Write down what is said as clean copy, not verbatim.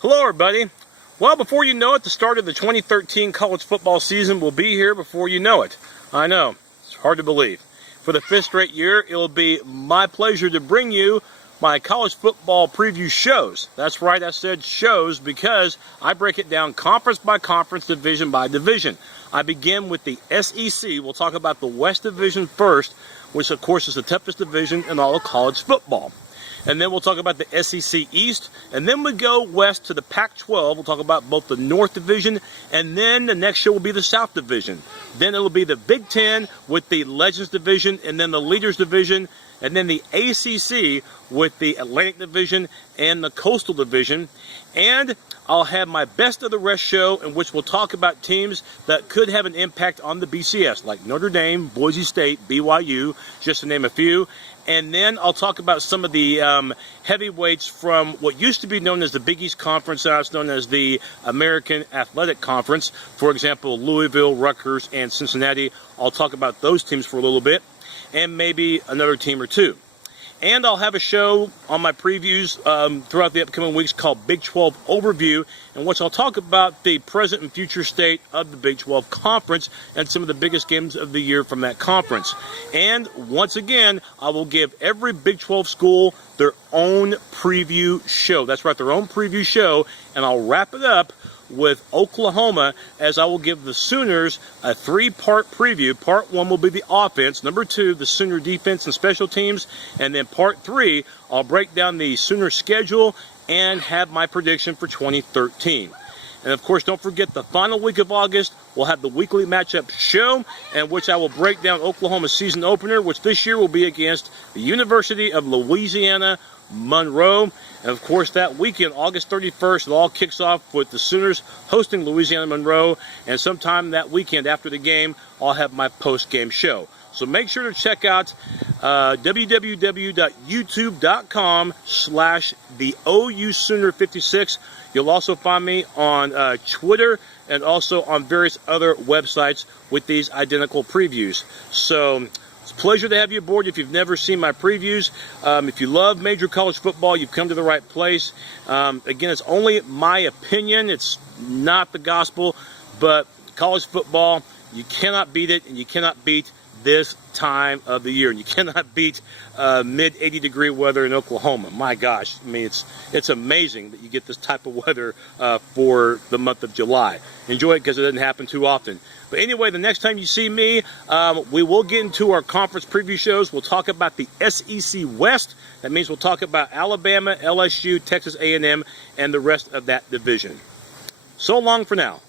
Hello everybody. Well, before you know it, the start of the 2013 college football season will be here before you know it. I know, it's hard to believe. For the 5th straight year, it will be my pleasure to bring you my college football preview shows. That's right, I said shows because I break it down conference by conference, division by division. I begin with the SEC. We'll talk about the West Division first, which of course is the toughest division in all of college football. And then we'll talk about the SEC East, and then we go west to the Pac-12. We'll talk about both the North Division, and then the next show will be the South Division. Then it'll be the Big Ten with the Legends Division, and then the Leaders Division, and then the ACC with the Atlantic Division and the Coastal Division. And I'll have my Best of the Rest show, in which we'll talk about teams that could have an impact on the BCS, like Notre Dame, Boise State, BYU, just to name a few. And then I'll talk about some of the heavyweights from what used to be known as the Big East Conference, now it's known as the American Athletic Conference. For example, Louisville, Rutgers, and Cincinnati. I'll talk about those teams for a little bit, and maybe another team or two. And I'll have a show on my previews throughout the upcoming weeks called Big 12 Overview, in which I'll talk about the present and future state of the Big 12 Conference and some of the biggest games of the year from that conference. And once again, I will give every Big 12 school their own preview show. That's right, their own preview show, and I'll wrap it up with Oklahoma, as I will give the Sooners a 3-part preview. Part 1 will be the offense, number 2 the Sooner defense and special teams, and then part 3 I'll break down the Sooner schedule and have my prediction for 2013. And of course, don't forget the final week of August we'll have the weekly matchup show, in which I will break down Oklahoma's season opener, which this year will be against the University of Louisiana Monroe. And of course, that weekend, August 31st, it all kicks off with the Sooners hosting Louisiana Monroe, and sometime that weekend after the game, I'll have my post-game show. So make sure to check out www.youtube.com/theOUSooner56. You'll also find me on Twitter and also on various other websites with these identical previews. So it's a pleasure to have you aboard if you've never seen my previews. If you love major college football, you've come to the right place. Again, it's only my opinion. It's not the gospel, but college football, you cannot beat it, and you cannot beat this time of the year. And you cannot beat mid-80-degree weather in Oklahoma. My gosh, I mean, it's amazing that you get this type of weather for the month of July. Enjoy it, because it doesn't happen too often. But anyway, the next time you see me, we will get into our conference preview shows. We'll talk about the SEC West. That means we'll talk about Alabama, LSU, Texas A&M, and the rest of that division. So long for now.